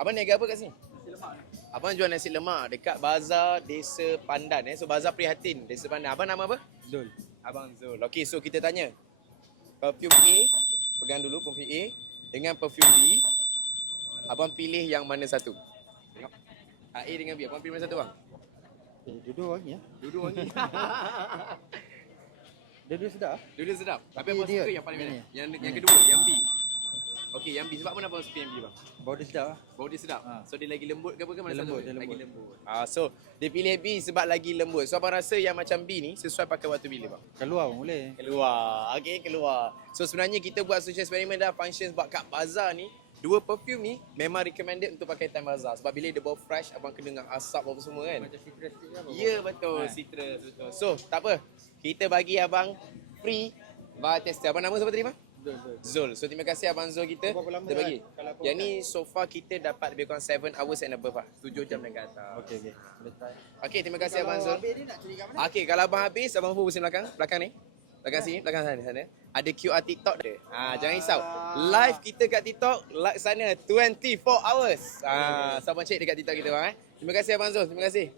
Abang niaga apa kat sini? Abang jual nasi lemak dekat Bazar Desa Pandan. So Bazar Prihatin, Desa Pandan. Abang nama apa? Zul. Abang Zul. Okey, so kita tanya. Perfume A, pegang dulu perfume A dengan perfume B. Abang pilih yang mana satu? Tengok. A dengan B. Abang pilih mana satu bang? Dua-dua wangi ya. Dua-dua wangi. Dua-dua sedap. Dua-dua sedap. Tapi Tapi abang dia- suka yang paling mana? ni. Yang kedua, yang B. Okey, yang B. Sebab mana abang suka yang B bang? Bau dia sedap lah. Bau dia sedap. Ha. So dia lagi lembut ke apa ke mana Dia satu? lembut, dia Lagi lembut. lembut. So dia pilih B sebab lagi lembut. So abang rasa yang macam B ni sesuai pakai waktu bila bang? Keluar pun boleh. Keluar. Okey, keluar. So sebenarnya kita buat social eksperimen dah functions buat kat bazar ni. Dua perfume ni memang recommended untuk pakai time bazar. Sebab bila dia bau fresh, abang kena dengan asap apa semua kan. Macam citrus sikit apa? Ya betul, citrus betul. So tak apa. Kita bagi abang free bar tester. Abang nama siapa tadi bang? Zul. Zul. So terima kasih abang Zul kita. Berapa lama Kita bagi. kan? Kalau apa Yang ni so far kita dapat lebih kurang 7 hours and above lah. 7 jam dan ke atas. Okey. Boleh try. Okey, terima kasih abang Zul. Habis ni nak cari kat mana? Okey, kalau abang habis, abang pun pusing belakang. Belakang ni. Belakang sini, belakang sana. Ada QR TikTok dia. Jangan risau. Live kita kat TikTok, laksana 24 hours. So abang check dekat TikTok kita bang. Terima kasih abang Zul. Terima kasih.